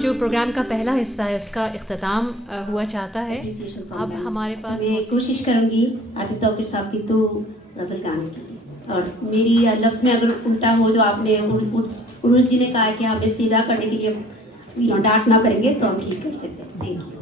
जो प्रोग्राम का पहला हिस्सा है उसका इख्तिताम हुआ चाहता है। appreciation from अब them. हमारे So, पास मैं कोशिश करूंगी आतिफ तौकीर साहब की तो गज़ल गाने के लिए, और मेरी लफ्ज़ में अगर उल्टा हो जो आपने उर्स जी ने कहा है कि हमें सीधा करने के लिए डांट ना करेंगे तो हम ठीक कर सकते हैं। Thank you.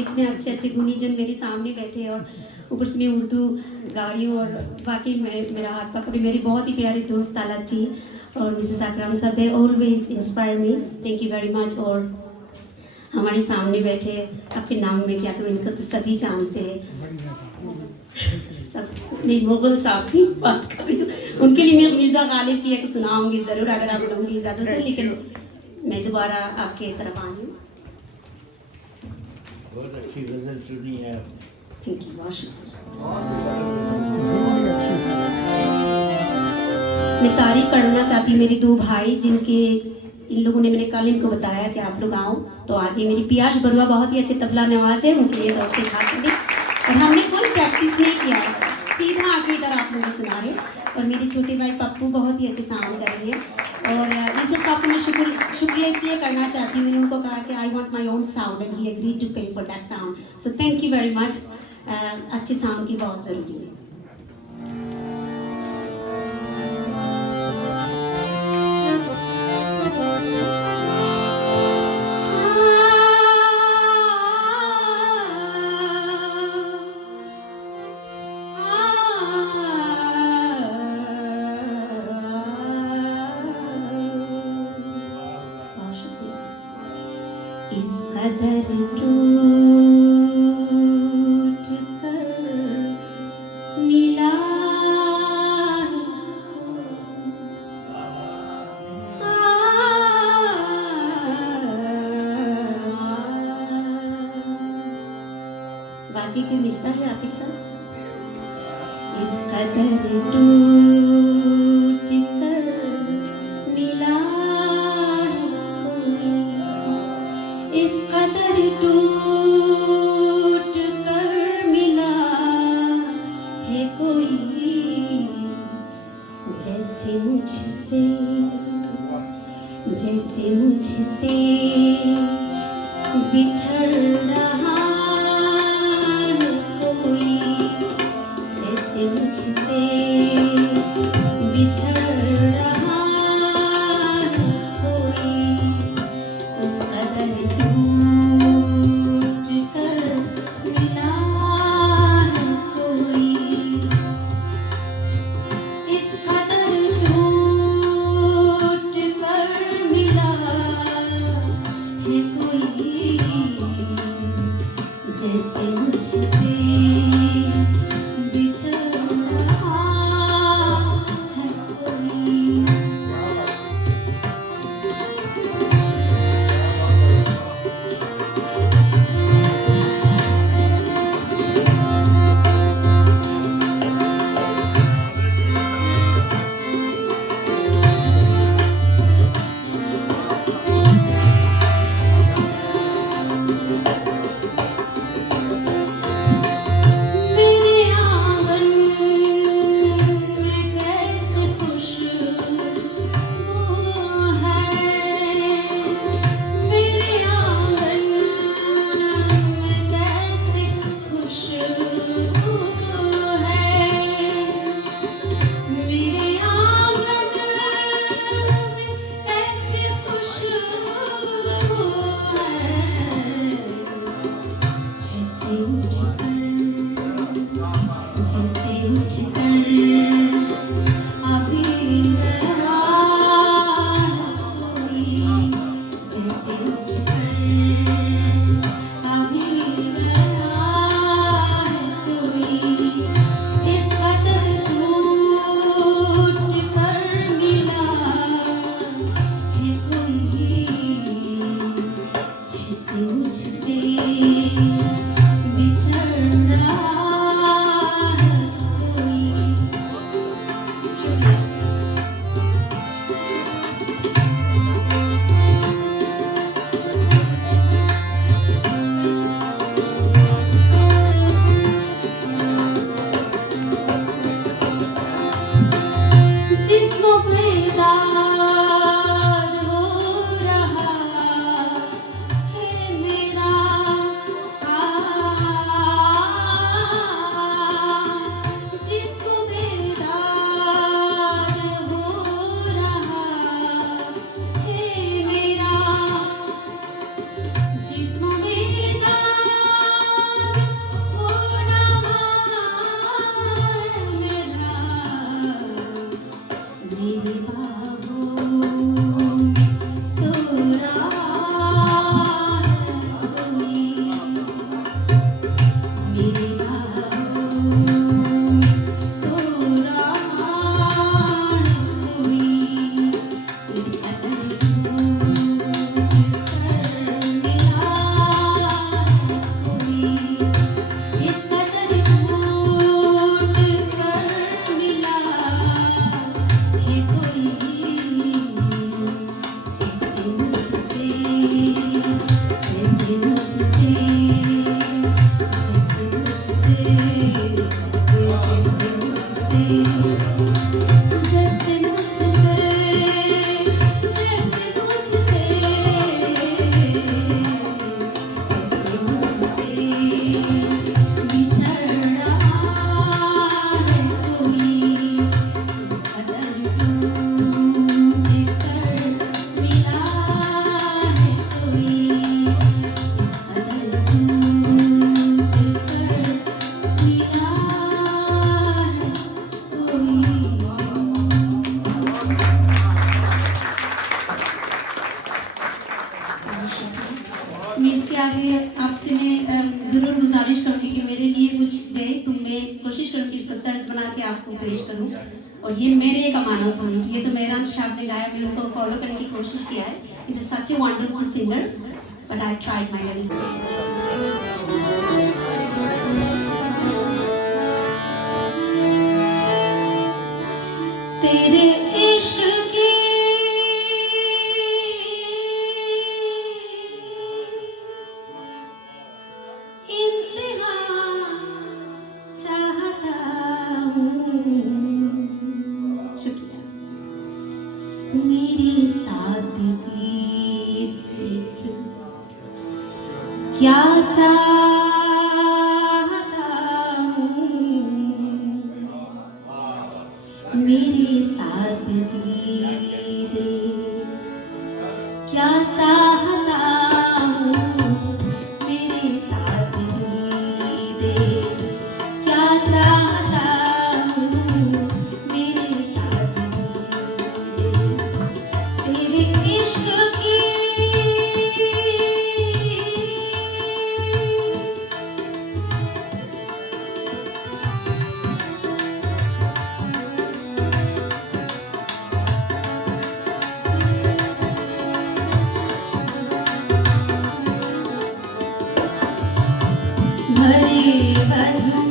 इतने अच्छे अच्छे गुणीजन मेरे सामने बैठे और ऊपर से मैं उर्दू गा रही हूँ और वाकई मैं मेरा हाथ पकड़े मेरी बहुत ही प्यारी दोस्त ताला जी और मिसेस अकरम साहब, they always inspire me, thank you very much. और हमारे सामने बैठे, आपके नाम में क्या कहूँ, इनको तो सभी जानते हैं, सब नहीं, मुगल साहब की बात कर रही हूँ, उनके लिए मैं मिर्ज़ा गालिब की एक सुनाऊंगी ज़रूर अगर आप लोगों की इजाज़त है, लेकिन मैं दोबारा आपके तरफ आई हूँ। बहुत अच्छी गज़ल चुनी है आपने। थैंक यू, बहुत शुक्रिया। मैं तारीफ करना चाहती हूँ मेरे दो भाई, जिनके इन लोगों ने, मैंने कल इनको बताया कि आप लोग आओ तो आगे। मेरी पियाश बरुआ बहुत ही अच्छे तबला नवाज है, उनके लिए जोर से खाते थे और हमने कोई प्रैक्टिस नहीं किया है, सीधा आके इधर आप लोगों को सुना रहे। और मेरे छोटे भाई पप्पू बहुत ही अच्छे साउंड कर रही है और यूसुफ साहब को मैं शुक्रिया इसलिए करना चाहती हूँ, मैंने उनको कहा कि I want my own sound and he agreed to pay for that sound, so thank you very much. अच्छे साउंड की बहुत ज़रूरी है। इस कदर टूट कर मिला बाकी कोई मिलता है आतिफ साहब? इस कदर टूट कर मिला इस कदर टूट कर मिला है कोई, जैसे मुझसे बिछड़ रहा है कोई, जैसे मुझसे बिछड़ रहा है कोई, इस कदर टूट कर मिला है कोई, इस कदर टूट कर मिला है कोई, जैसे मुझसे बिछड़ रहा है कोई। मेरे आंगन मेरे बाहों सो रहा है कोई इस कदर मिला कोई इस कदर टूट कर मिला है कोई जैसे मुझसे जैसे मुझसे जैसे मुझसे जैसे मुझसे जैसे मुझसे जैसे मुझसे जैसे मुझसे बिछड़ रहा है कोई इस कदर टूट कर मिला है कोई इस कदर टूट कर मिला है कोई मैं इसके आगे आपसे मैं ज़रूर गुजारिश करूँगी कि मेरे लिए कुछ दे तो मैं कोशिश करूँगी इसका तर्ज बना के आपको पेश करूँ और ये मेरे एक अमानत होगी ये तो मेहरान साहब ने गाया मैं उनको फॉलो करने की कोशिश किया है is such a wonderful singer but I tried my very तेरे इश्क की इंतहा चाहता हूँ शुक्रिया मेरी सादगी देख क्या चाहता हूँ मेरी सादगी देख क्या चाहता हूँ मेरी सादगी देख क्या चाहता हूँ मेरी सादगी देख तेरे इश्क की भरे बज़्म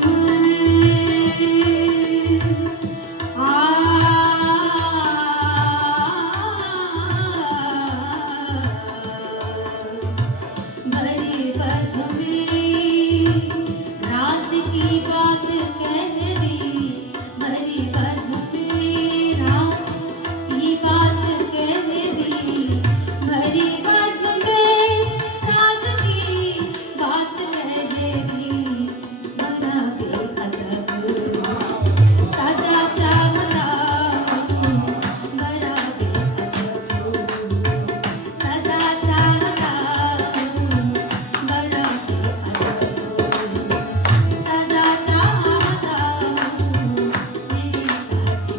भरे बज़्म में राज की बात कह दी भरे बज़्म में राज की बात कह दी भरे बज़्म में राज की बात कह दी बड़ा बेअदब सजा चाहता हूँ बड़ा बेअदब सजा चाहता हूँ बड़ा बेअदब सजा चाहता हूँ मेरे साथी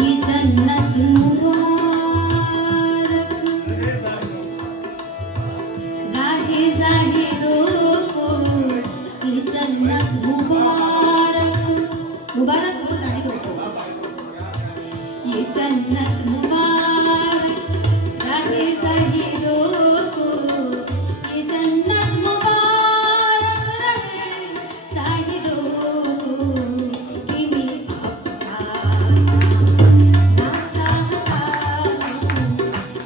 ये जन्नत मुबारक राहे ज़ाहिदों को ये जन्नत मुबारक मुबारक हो ज़ाहिदों को ये जन्नत मुबारक राहे ज़ाहिदों को ये जन्नत मुबारक रहे ज़ाहिदों को कि मैं आपका ना चाहता हूँ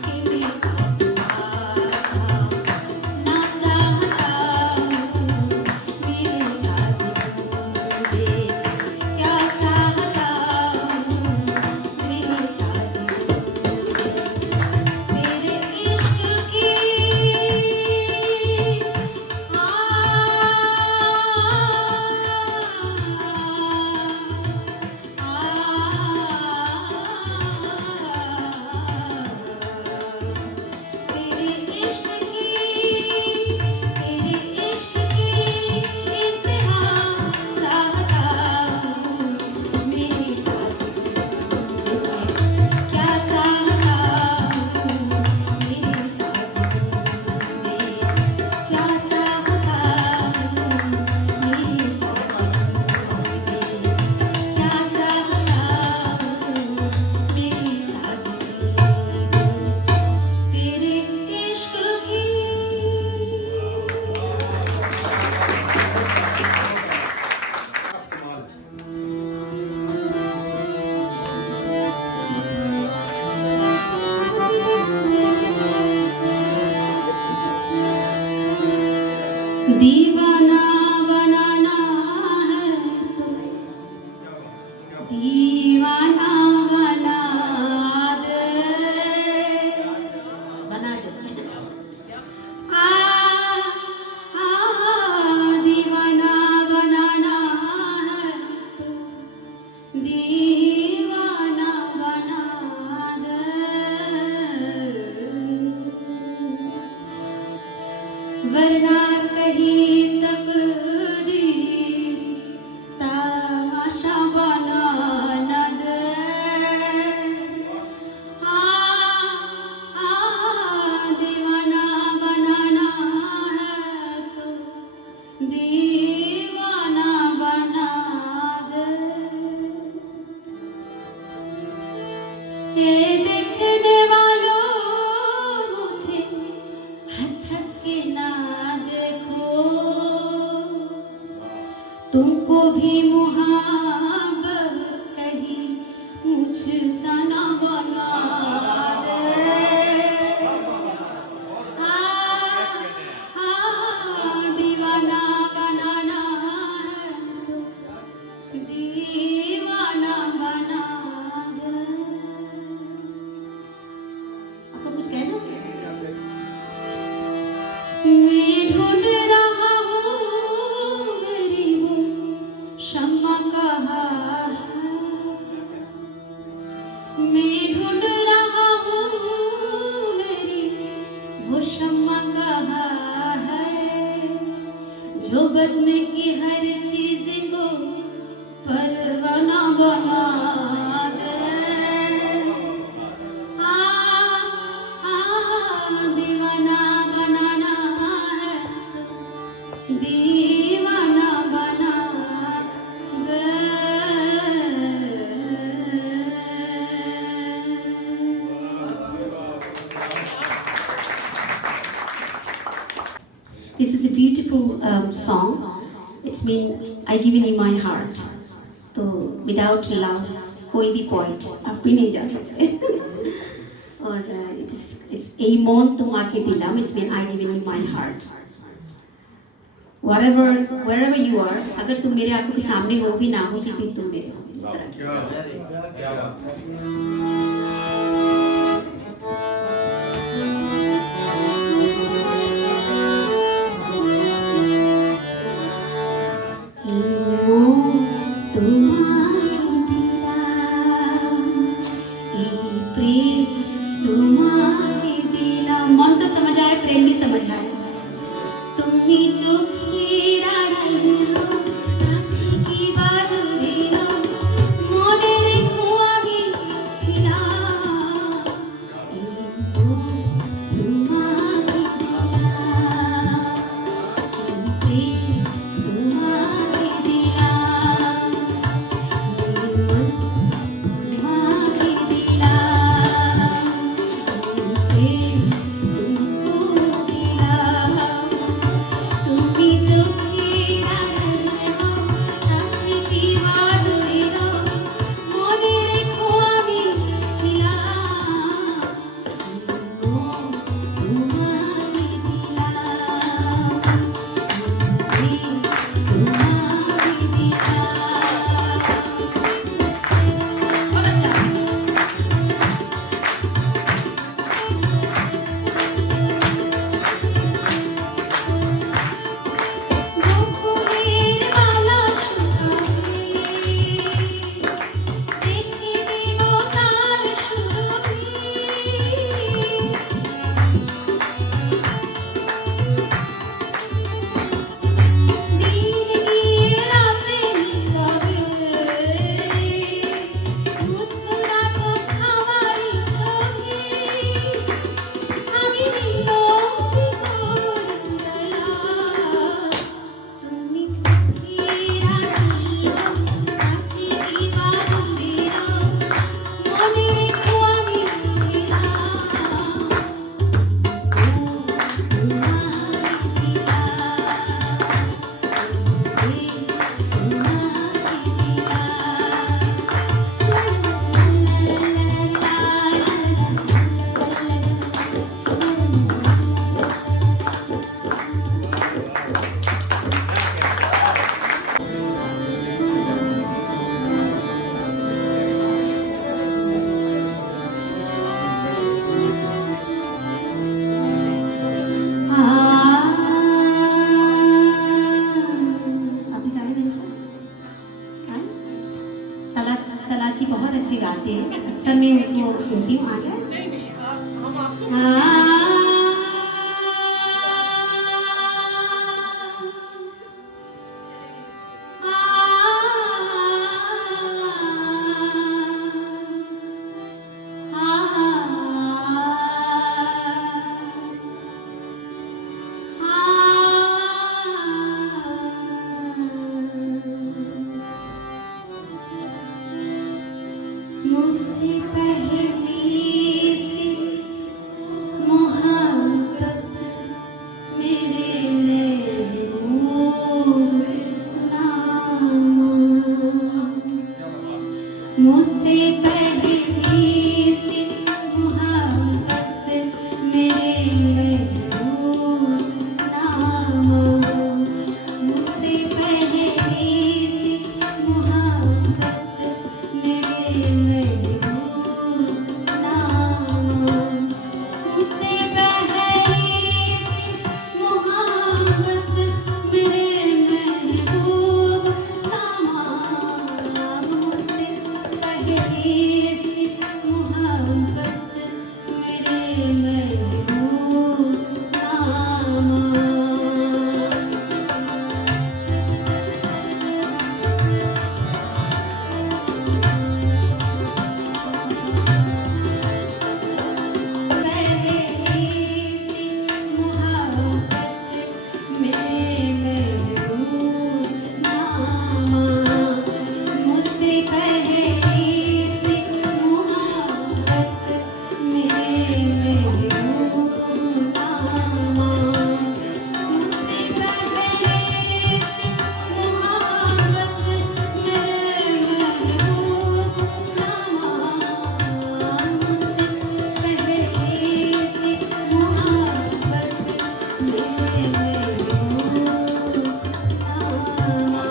कि मैं आपका ना चाहता हूँ मेरे साथ क्या चाहता हूँ मेरे साथ दीवाना बनाना है तो दीवाना बना दे, बना दे। दीवाना बनाना है तो दीवाना बना दे, वरना कहीं तकदीर तमाशा बना न दे। दीवाना बनाना है तो दीवाना बना दे। ये देखने वालों मुझे हंस हंस के ना देखो, तुमको भी मुहाबत कहीं मुझसा ना बना दे। दीवाना बनाना है तो दीवाना बना दे। आपको कुछ कहना है? मैं ढूंढ रहा हूँ मेरी वो शम्मा कहाँ है, मैं ढूंढ रहा हूँ मेरी वो शम्मा कहाँ है, जो बस में की हर चीज को परवाना बना दे। दीवाना बनाना है दीवाना बना दे। This is a beautiful song. It's mean I given you my heart. तो without love कोई भी poet आप भी नहीं जा सकते। और it's a mon तुम आके दिला, it's mean I given you my heart. Wherever you are, अगर तुम मेरे आंखों के सामने हो भी ना हो फिर भी तुम मेरे हो, इस तरह की। मन तो समझ आए, प्रेम भी समझ आए। তুমি চোখের আড়াল কাছে কি বাদুরে মনে রেখো আমি ছিলাম, তোমাকে তোমাকে দিলাম, তোমাকে দিলাম, তুমি চোখের गाते हैं, अक्सर मैं उनको सुनती हूँ। आ जाए मुझसे पहली सी मोहब्बत मेरे महबूब नामा, मुझसे पहली सी मोहब्बत मेरे महबूब नामा, मुझसे पहली सी मोहब्बत मेरे महबूब नामा, मुझसे पहली सी मोहब्बत मेरे महबूब नामा, मुझसे पहली सी मोहब्बत मेरे महबूब नामा। मुझसे पहली सी मोहब्बत मेरे महबूब नामा, मुझसे पहली सी मोहब्बत मेरे महबूब नामा, मुझसे पहली सी मोहब्बत मेरे महबूब नामा।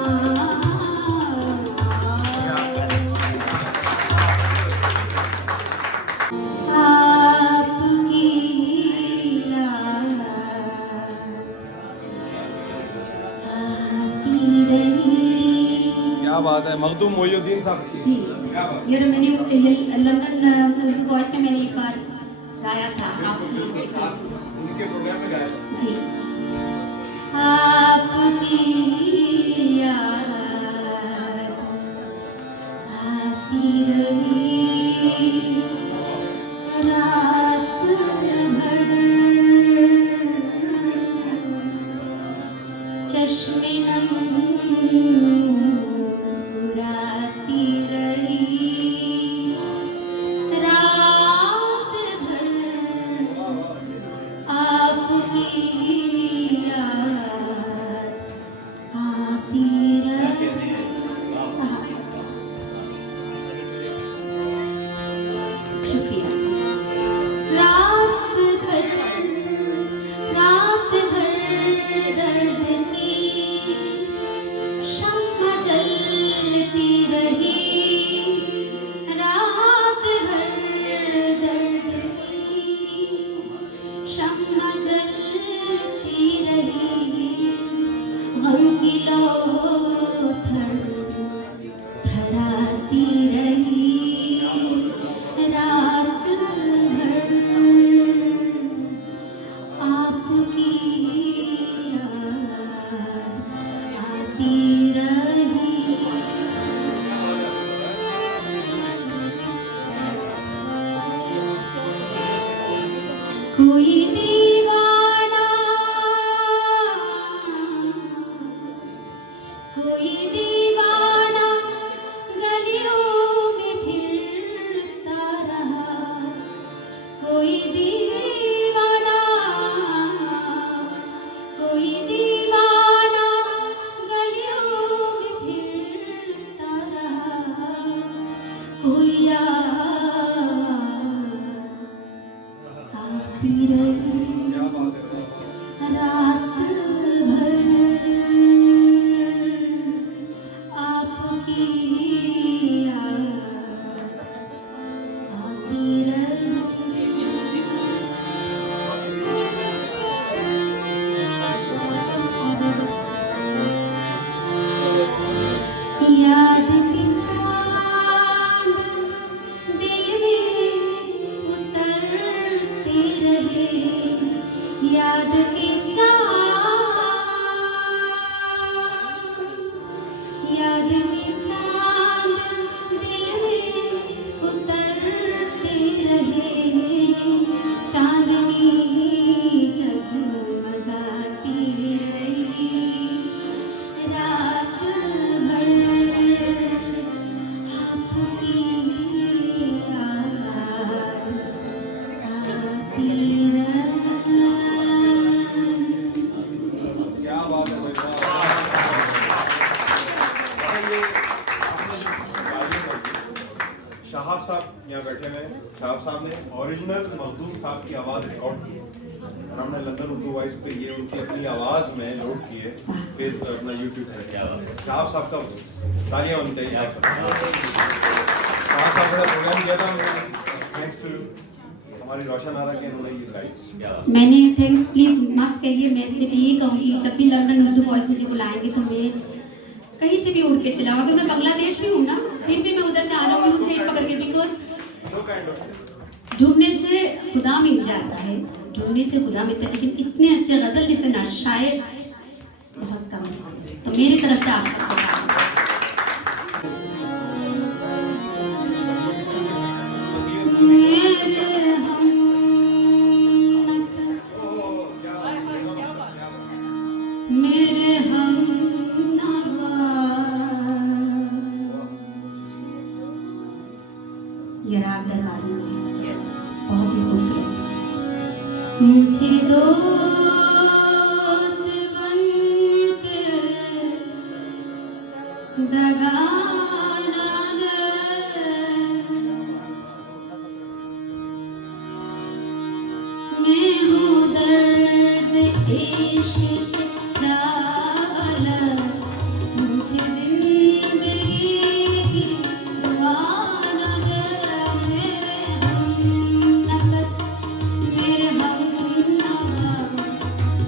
आपकी याद आती रही। क्या बात है, मखदूम मोइनुद्दीन साहब। जी, क्या बात। ये मैंने लंदन उर्दू वॉइस में मैंने एक बार गाया था आपकी आवाज़ में। उनके प्रोग्राम में गाया था। जी, आपकी याद आती रही रात भर, चश्मे नम मुस्कुराती रही रात भर, आपकी याद आती रही। शुक्रिया। रात भर दर्द की शम्मा जलती रही, रात भर दर्द की शम्मा जलती रही, गम की लो थराती रही रात भर, आपकी याद आती रही। कोई दीवाना, कोई दीवाना गलियों में फिरता रहा, कोई दीवाना, कोई दीवाना गलियों में फिरता रहा, कोई आवाज़ आती रही क्या बात है। रात भर, आपकी याद आती रही। में बैठे हुए हैं। शाहब साहब ने ओरिजिनल मखदूम साहब की आवाज़ रिकॉर्ड की और हमने लंदन उर्दू वॉइस पे ये उनकी अपनी आवाज़ में लोड की है फेसबुक अपना यूट्यूब पे। शाहब साहब का तालियां होनी चाहिए। शाहब साहब का प्रोग्राम किया था थैंक्स टू हमारी रोशन आरा के उन्होंने ये गाई। मैंने थैंक्स प्लीज मत कहिए, मैं सिर्फ यही कहूँगी जब भी लंदन उर्दू वॉइस मुझे बुलाएंगे तो मैं कहीं से भी उड़ के चलाऊँ। अगर मैं बांग्लादेश में हूँ ना फिर भी मैं उधर से आ जाऊँगी उस ट्रेन पकड़ के, बिकॉज ढूंढने से खुदा मिल जाता है, ढूंढने से खुदा मिलता है, लेकिन इतने अच्छे गजल लिसनर शायद बहुत कम है। तो मेरी तरफ से आप सबको मेरे हम ये राग दरबारी में बहुत ही खूबसूरत। मुझे दोस्त बन के दगा ना दे, मैं हूँ दर्द इश्क से जागला, मुझे जिंदगी की दुआ ना दे। मेरे हमनफस मेरे हमनवा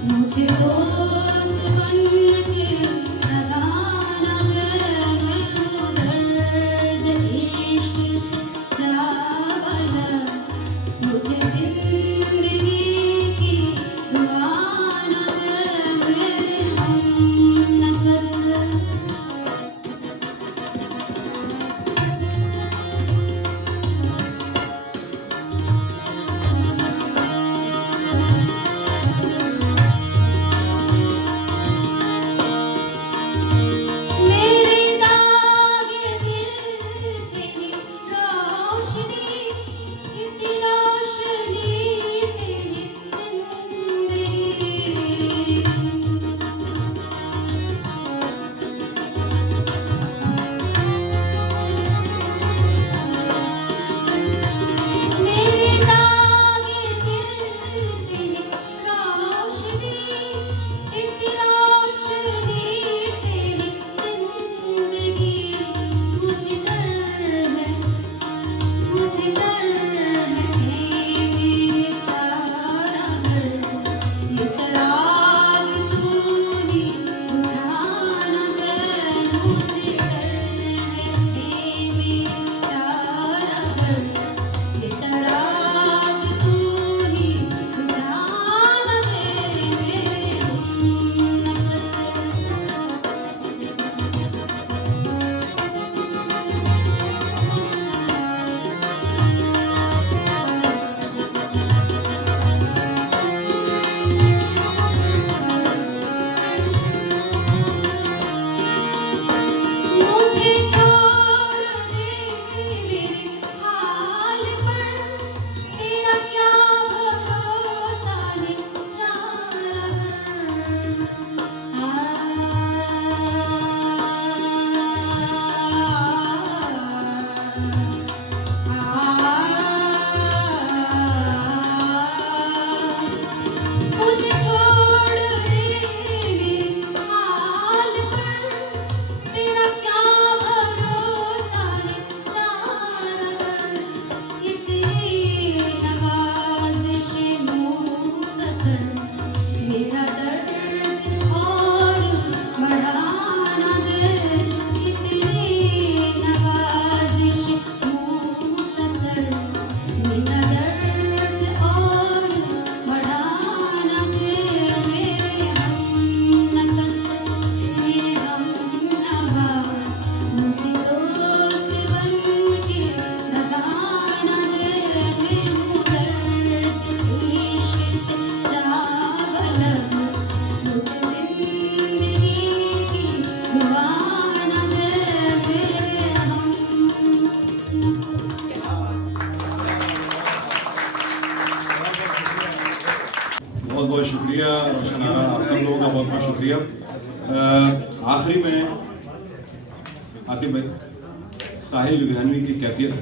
मुझे दोस्त बन के दगा ना दे, मैं हूँ दर्द इश्क से जागला, मुझे जिंदगी की दुआ ना दे। मेरे हमनफस मेरे दागे दिल से ही रोशनी, इसी रोशनी से ही जिंदगी। मेरे दागे दिल से ही रोशनी, इसी रोशनी से ही जिंदगी। मुझे डर है, मुझे डर है कि मेरे चारा घर ये चिराग तू ही बुझा ना दे। मुझे डर है कि मेरे चारा घर ये चिराग तू ही बुझा ना दे। मेरे हमनफस मुझे छोड़ दे मेरे हाल पर, तेरा क्या भरोसा है चारा मुझे छोड़ दे मेरे हाल पर, तेरा क्या भरोसा है चारा कर। ये तेरी नवाज़िश मुख्तसर मेरा दर्द और बढ़ा ना दे। ये तेरी नवाज़िश मुख्तसर मेरा दर्द और बढ़ा ना दे। मेरे हमनफस मेरे हमनवा मुझे दोस्त बन के दगा ना दे। मैं हूँ दर्द इश्क से जागला, मुझे जिंदगी की दुआ ना दे। मेरे हमनफस बहुत बहुत शुक्रिया रोशन आरा, आप सब लोगों का बहुत बहुत शुक्रिया। आखिरी में आतिफ भाई साहिल लुधियानवी की कैफियत है।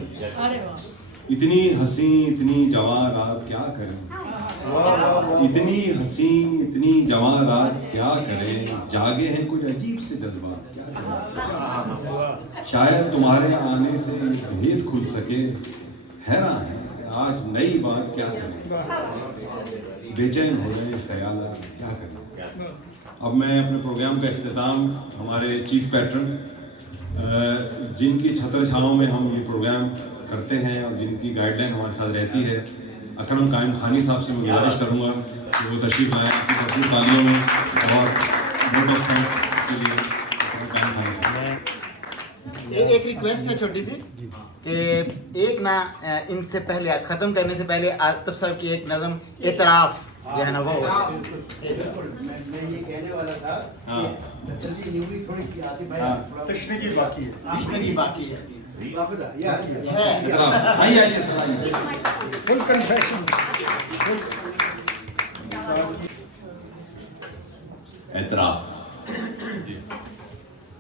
इतनी हंसी इतनी जवां रात क्या करें, इतनी हंसी इतनी जवां रात क्या करें, जागे हैं कुछ अजीब से जज्बात क्या करें, शायद तुम्हारे आने से भेद खुल सके, हैरान है आज नई बात क्या करें, बेचैन हो रहे ख्याल क्या करें। अब मैं अपने प्रोग्राम का इख्तिताम हमारे चीफ पैट्रन जिनकी छत्र छाँव में हम ये प्रोग्राम करते हैं और जिनकी गाइडलाइन हमारे साथ रहती है, अकरम कायम खानी साहब से मैं गुजारिश करूँगा कि वो तशरीफ़ लाएँ आपकी भरपूर तालियों में और वोट ऑफ थैंक्स के लिए अकरम कायम खानी साहब। एक रिक्वेस्ट है छोटी सी कि एक ना इनसे पहले ख़त्म करने से पहले आतिफ साहब की एक नज़म एतराफ़ जो है ना वो मैं ये कहने वाला था कि न्यूज़ थोड़ी सी आती भाई तशरीह बाकी है, तशरीह बाकी है आइए सर आइए। Full confession. एतराफ़,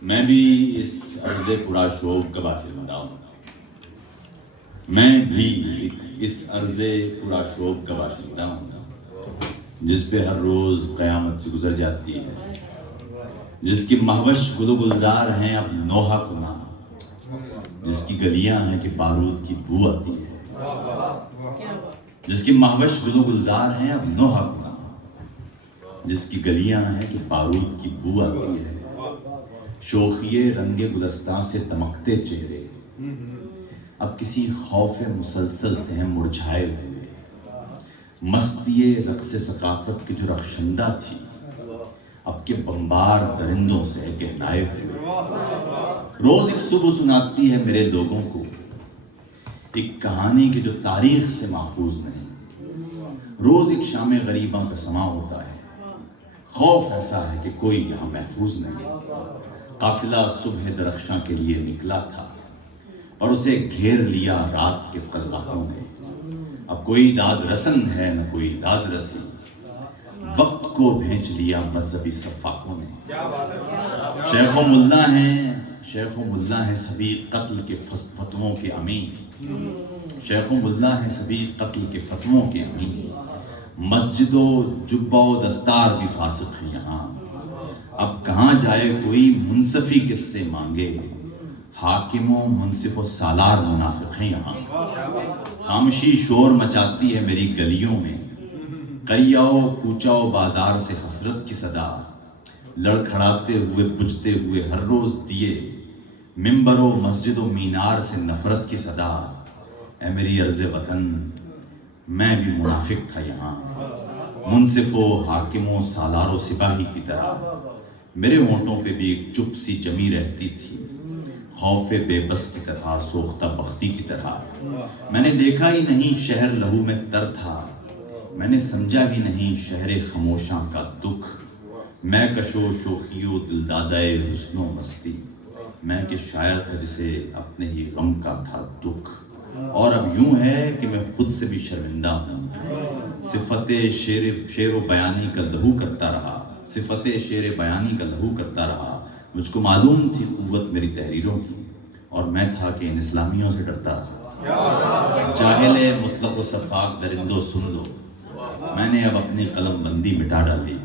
मैं भी इस अर्ज़े पुरा शोक का बाशिंदा हूँ, मैं भी इस अर्ज़े पुरा शोक का बाशिंदा हूँ जिस पे हर रोज़ क़यामत से गुजर जाती है, जिसकी महवश गुलो गुलजार हैं अब नोहा कुना, जिसकी गलियां हैं कि बारूद की बू आती है, जिसकी महवश गुलो गुलजार हैं अब नोहा कुना, जिसकी गलियां हैं कि बारूद की बू आती है, शोखिए रंगे गुलस्तां से तमकते चेहरे अब किसी खौफ मुसलसल से हैं मुरझाए हुए, मस्तिये रक़्स सकाफत की जो रखशंदा थी अब के बम्बार दरिंदों से गहनाए हुए। रोज एक सुबह सुनाती है मेरे लोगों को एक कहानी की जो तारीख से माखूज नहीं, रोज एक शाम गरीबा का समा होता है, खौफ ऐसा है कि कोई यहाँ महफूज नहीं। काफिला सुबह दरख्शां के लिए निकला था और उसे घेर लिया रात के कज़ाकों ने, अब कोई दाद रसन है न कोई दाद रसी, वक्त को भेज लिया मजहबी सफ़ाकों ने। शेखो मुल्ला हैं सभी कत्ल के फतवों के अमीन, शेखो मुल्ला हैं सभी कत्ल के फतवों के अमीन, मस्जिदों जुब्बा दस्तार भी फासिक है यहाँ, अब कहाँ जाए कोई मुनसफी किससे मांगे, हाकिमों मुनसिफो सालार मुनाफिक हैं यहाँ। खामोशी शोर मचाती है मेरी गलियों में, करियाओ कूचाओ बाजार से हसरत की सदा, लड़खड़ाते हुए बुझते हुए हर रोज दिए, मिंबरों मस्जिदों मीनार से नफरत की सदा। ऐ मेरी अर्ज़े वतन मैं भी मुनाफिक था यहाँ, मुनसिफों हाकिमों सालारों सिपाही की तरह, मेरे होंठों पे भी एक चुप सी जमी रहती थी, खौफे बेबस की तरह सोख्ता बख्ती की तरह। मैंने देखा ही नहीं शहर लहू में तर था, मैंने समझा ही नहीं शहर खामोशां का दुख, मैं कशो शोखियो दिलदादाए हुस्नो मस्ती, मैं के शायर था जिसे अपने ही गम का था दुख। और अब यूं है कि मैं खुद से भी शर्मिंदा हूँ, सिफते शेर बयानी का लहू करता रहा, सिफते शेर बयानी का लहू करता रहा। मुझको मालूम थी कुव्वत मेरी तहरीरों की, और मैं था कि इन इस्लामियों से डरता रहा। जाहिले मुतलक सफ़ाक दरिंदो सुन लो, मैंने अब अपनी कलम बंदी मिटा डाली।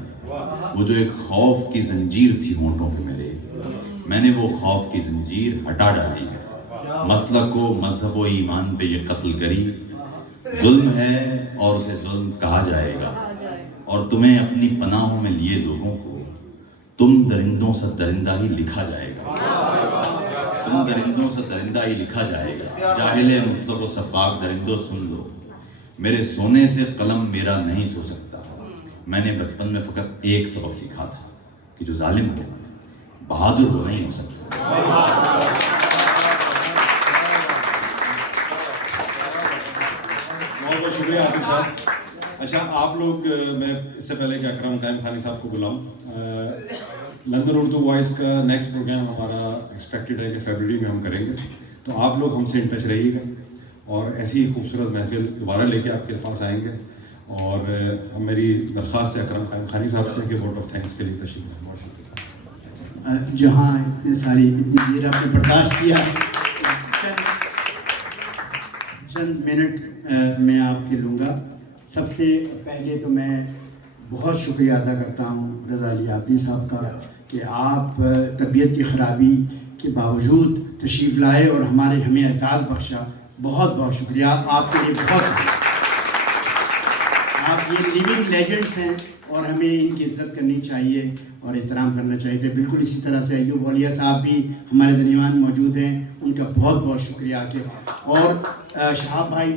वो जो एक खौफ की जंजीर थी होंठों पे मेरे, मैंने वो खौफ की जंजीर हटा डाली है। मसलक को मजहब व ईमान पे ये कत्ल करी जुल्म है और उसे जुल्म कहा जाएगा, और तुम्हें अपनी पनाहों में लिए लोगों को तुम दरिंदों से दरिंदा ही लिखा जाएगा, तुम दरिंदों से दरिंदा ही लिखा जाएगा। जाहिले मुतलक सफ़ाक दरिंदो सुन लो, मेरे सोने से कलम मेरा नहीं सो सकता। मैंने बचपन में फ़कत एक सबक सीखा था कि जो जालिम हो बहादुर हो नहीं हो सकता। बहुत बहुत शुक्रिया आतिफ साहब। अच्छा आप लोग, मैं इससे पहले कि अकरम कायम खानी साहब को बुलाऊं, लंदन उर्दू वॉइस का नेक्स्ट प्रोग्राम हमारा एक्सपेक्टेड है कि फरवरी में हम करेंगे, तो आप लोग हमसे इन टच रहिएगा और ऐसी ही खूबसूरत महफिल दोबारा लेके आपके पास आएंगे। और मेरी दरख्वास्त है अकरम कायम खानी साहब से कि वोट ऑफ थैंक्स के लिए तशरीफ लाएं। बहुत शुक्रिया। जहाँ इतनी देर आपने बर्दाश्त किया, चंद मिनट मैं आपके लूँगा। सबसे पहले तो मैं बहुत शुक्रिया अदा करता हूँ रज़ा लियाती साहब का कि आप तबीयत की ख़राबी के बावजूद तशरीफ़ लाए और हमें एहसास बख्शा। बहुत बहुत शुक्रिया आपके लिए। बहुत आप ये लिविंग लेजेंड्स हैं और हमें इनकी इज़्ज़त करनी चाहिए और एहतराम करना चाहिए। तो बिल्कुल इसी तरह से अय्यूब औलिया साहब भी हमारे दरमियान मौजूद हैं, उनका बहुत बहुत शुक्रिया के। और शहाब भाई,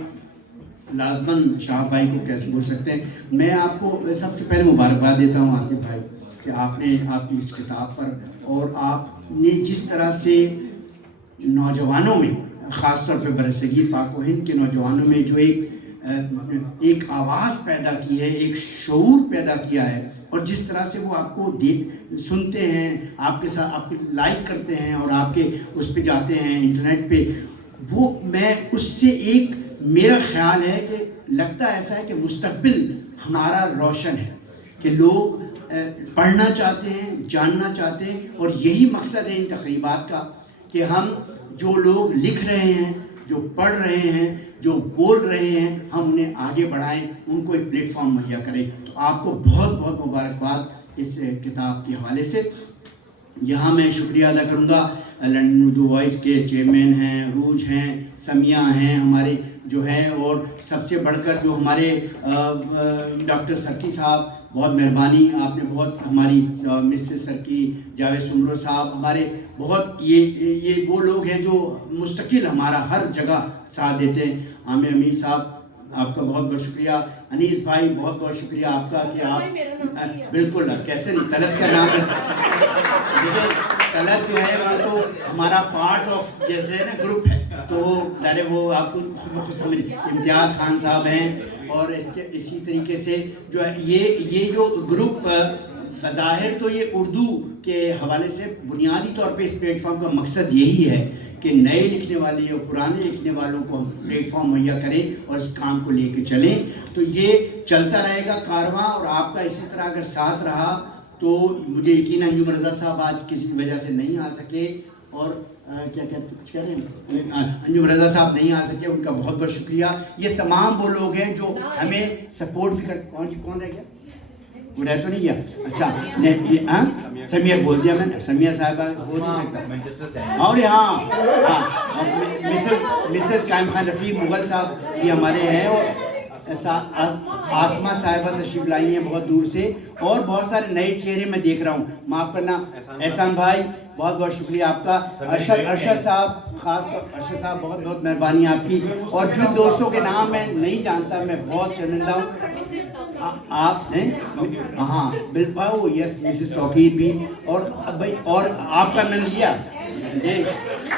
लाजमन शहाब भाई को कैसे भूल सकते हैं। मैं आपको सबसे पहले मुबारकबाद देता हूँ आतिफ भाई कि आपने आपकी इस किताब पर और आपने जिस तरह से नौजवानों में, ख़ास तौर पे बरसगीर पाक व हिंद के नौजवानों में जो एक आवाज़ पैदा की है, एक शऊर पैदा किया है, और जिस तरह से वो आपको सुनते हैं, आपके साथ आपको लाइक करते हैं और आपके उस पे जाते हैं इंटरनेट पे, वो मैं उससे एक मेरा ख्याल है कि लगता ऐसा है कि मुस्तकबिल हमारा रोशन है, कि लोग पढ़ना चाहते हैं, जानना चाहते हैं, और यही मकसद है इन तकरीबात का कि हम जो लोग लिख रहे हैं, जो पढ़ रहे हैं, जो बोल रहे हैं, हम उन्हें आगे बढ़ाएं, उनको एक प्लेटफॉर्म मुहैया करें। तो आपको बहुत बहुत मुबारकबाद इस किताब के हवाले से। यहाँ मैं शुक्रिया अदा करूँगा लंदन उर्दू वॉइस के चेयरमैन हैं, रूज हैं, समिया हैं हमारे जो हैं, और सबसे बढ़कर जो हमारे डॉक्टर सर्की साहब, बहुत मेहरबानी, आपने बहुत हमारी मिसेस सर्की, जावेद सुमरो साहब, हमारे बहुत ये वो लोग हैं जो मुस्तकिल हमारा हर जगह साथ देते हैं। आमिर अमीर साहब, आपका बहुत बहुत शुक्रिया। अनीस भाई, बहुत बहुत शुक्रिया आपका कि आप बिल्कुल कैसे नहीं, तलत का नाम है, देखिए तलत जो है वो तो हमारा पार्ट ऑफ जैसे है ना ग्रुप है, तो वो सारे वो आपको खुद समझ। इम्तियाज़ खान साहब हैं, और इसी तरीके से जो है ये जो ग्रुप बज़ाहिर तो ये उर्दू के हवाले से बुनियादी तौर पे इस प्लेटफॉर्म का मकसद यही है कि नए लिखने वाले और पुराने लिखने वालों को हम प्लेटफॉर्म मुहैया करें और इस काम को लेके चलें। तो ये चलता रहेगा कारवां, और आपका इसी तरह अगर साथ रहा तो मुझे यकीन है अंजुम रज़ा साहब आज किसी वजह से नहीं आ सके, और क्या कहते कुछ कह रहे हैं, अंजुम रज़ा साहब नहीं आ सके, उनका बहुत बहुत शुक्रिया। ये तमाम वो लोग हैं जो हमें सपोर्ट भी करते। कौन रह गया? वो रह तो नहीं गया? अच्छा, समिया बोल दिया मैंने, समिया साहब हो नहीं सकता। और हाँ, मिसेस कायम खान रफ़ी मुगल साहब भी हमारे हैं, और आसमा साहिबा तशरीफ लाई हैं बहुत दूर से, और बहुत सारे नए चेहरे मैं देख रहा हूँ, माफ़ करना। एहसान भाई, बहुत बहुत शुक्रिया आपका। अरशद साहब, ख़ास तौर अरशद साहब, बहुत बहुत मेहरबानी आपकी। और जिन दोस्तों के नाम मैं नहीं जानता, मैं बहुत शर्मिंदा हूँ। आप हैं, हाँ बिल्कुल, यस, मिसेस तौकीर भी, और भाई, और आपका मैंने लिया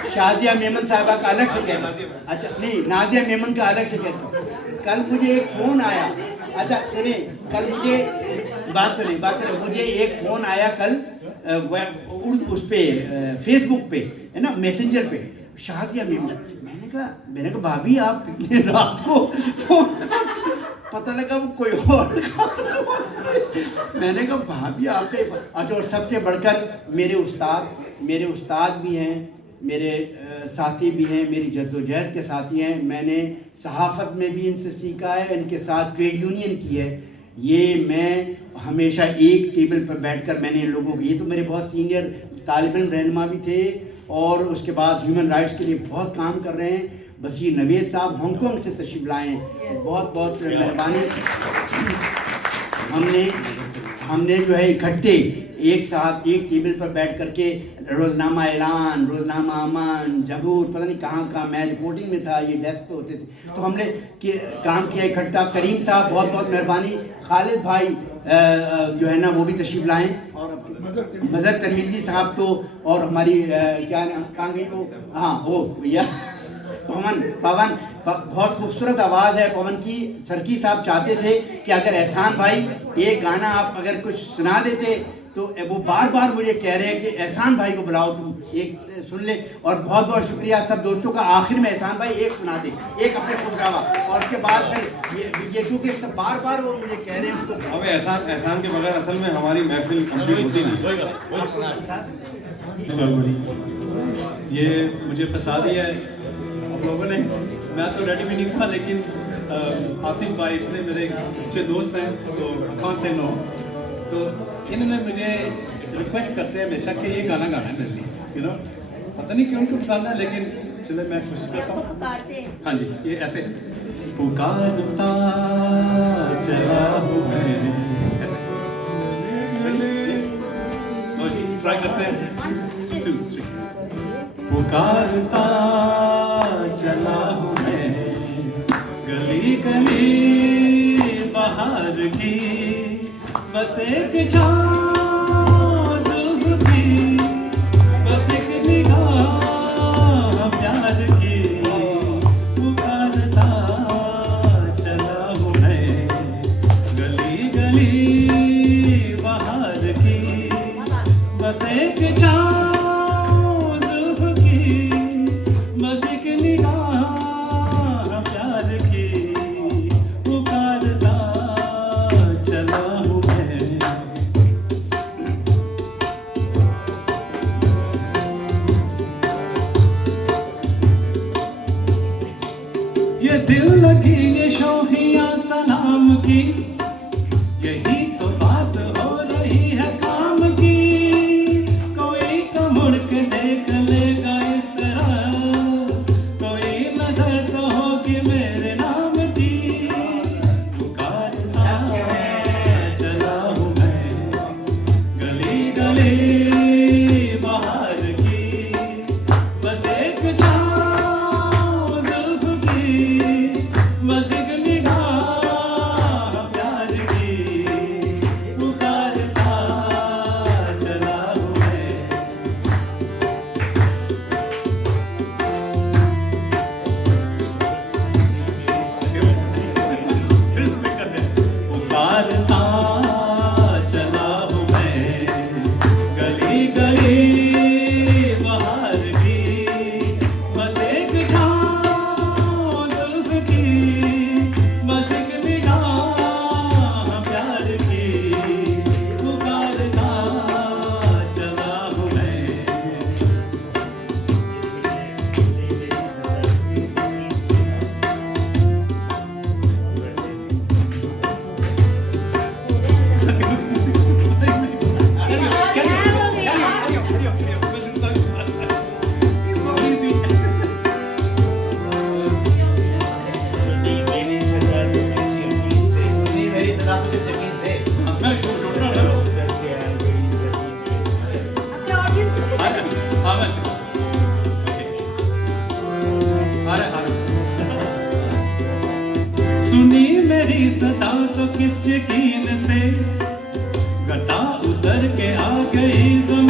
शाजिया मेमन साहिबा का अलग से कहता। अच्छा नहीं, नाजिया मेमन का अलग से कहता हूँ। कल मुझे एक फ़ोन आया, अच्छा सुनिए, कल मुझे बात सुनिए, मुझे एक फ़ोन आया कल उस पे फेसबुक पे है ना, मैसेंजर पे, शाजिया मेमन। मैंने कहा भाभी आप इतने रात को फ़ोन, पता लगा वो कोई और। मैंने कहा भाभी आपके, अच्छा, और सबसे बढ़कर मेरे उस्ताद भी हैं, मेरे साथी भी हैं, मेरी जद्दोजहद के साथी हैं। मैंने सहाफ़त में भी इनसे सीखा है, इनके साथ ट्रेड यूनियन की है। ये मैं हमेशा एक टेबल पर बैठकर मैंने इन लोगों को, ये तो मेरे बहुत सीनियर तालिब इल्म रहनुमा भी थे, और उसके बाद ह्यूमन राइट्स के लिए बहुत काम कर रहे हैं। बसीर नवेद साहब हांगकांग से तशरीफ़ लाए हैं, बहुत बहुत मेहरबानी। हमने जो है इकट्ठे एक साथ एक टेबल पर बैठ करके रोज़नामा ऐलान, रोज़नामा अमन, जबूर, पता नहीं कहाँ मैं रिपोर्टिंग में था, ये डेस्क पे होते थे, तो हमने काम किया इकट्ठा। करीम साहब, बहुत बहुत मेहरबानी। खालिद भाई जो है ना, वो भी तशरीफ़ लाएँ, और मज़हर तनवीज़ी साहब तो, और हमारी क्या कहाँ गई वो, हाँ वो भैया पवन, बहुत खूबसूरत आवाज़ है पवन की। सर्की साहब चाहते थे कि अगर एहसान भाई एक गाना आप अगर कुछ सुना देते, तो वो बार बार मुझे कह रहे हैं कि एहसान भाई को बुलाओ, तुम एक सुन ले। और बहुत बहुत शुक्रिया सब दोस्तों का। आखिर में एहसान भाई एक सुना दे, एक अपने खुदरावा, और उसके बाद फिर ये क्योंकि सब बार बार वो मुझे कह रहे हैं उसको। अब एहसान के बगैर असल में हमारी महफिल कंप्लीट होती नहीं। ये मुझे फंसा दिया है आप लोगों ने। मैं तो रेडी भी नहीं था, लेकिन आतिफ भाई इतने मेरे अच्छे दोस्त हैं तो कौन से नो, तो इन्होंने मुझे रिक्वेस्ट करते हैं हमेशा कि ये गाना गाना है मेरे लिए, यू नो, पता नहीं क्यों उनको पसंद है, लेकिन चले मैं कोशिश करता हूँ। हाँ जी, ये ऐसे पुकारता चला हूँ मैं, ऐसे लो जी, ट्राई करते हैं, 1 2 3। पुकारता चला हूँ मैं गली गली बाहर की, बस एक छाँव जुल्फ की, बस एक निगाह प्यार की, पुकारता चला हूँ मैं गली गली बाहर की, बस एक छाँव जुल्फ की, बस एक निगाह प्यार की, पुकारता चला हूँ मैं। ये दिल लगी ये शोखियाँ सलाम की, यही तो बात हो रही है काम की, कोई तो मुड़ के देख लेगा इस तरह, कोई नजर तो होगी मेरे नाम की, पुकारता चला हूँ मैं गली गली बाहर की, बस एक छाँव जुल्फ की, बस एक निगाह प्यार की, पुकारता चला हूँ मैं। पुकारता चला हूँ मैं गली गली बाहर की, बस एक छाँव जुल्फ की, बस एक निगाह प्यार की, पुकारता चला हूँ मैं। It's not easy. सुनी मेरी सजा तो किसी यकीन से, सुनी मेरी सदा तो किस यकीन से, मैं ढूंढ रहा हूँ। करके आ गई जमीन पे। हाँ, मैं आ रहा है। सुनी मेरी सदा तो किस यकीन से, घटा उतर के आ गई ज़मीन